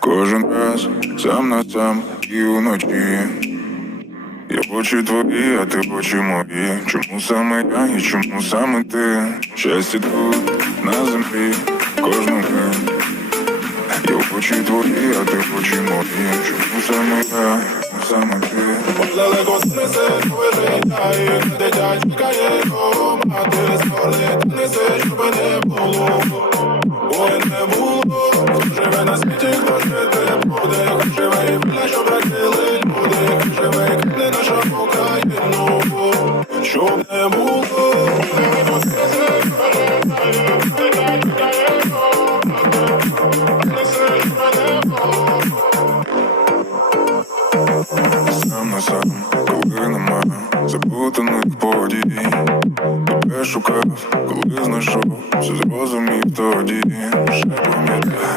Кожен раз сам на сам і вночі. Я очі твої, а ти очі мої. Чому саме я і чому саме ти? Щастя тут, на землі, мить. Я очі твої, а ти очі мої. Чому саме я, саме ти? Далеко знесе вилітає, дитя чекає його мати Солить несе, щоб не було Ой, не було Живе на світі, хто Щоб не Сам на сам, коли нема заплутаних подій. Тебе шукав, коли знайшов, все зрозумів тоді. Ще пам'ятаю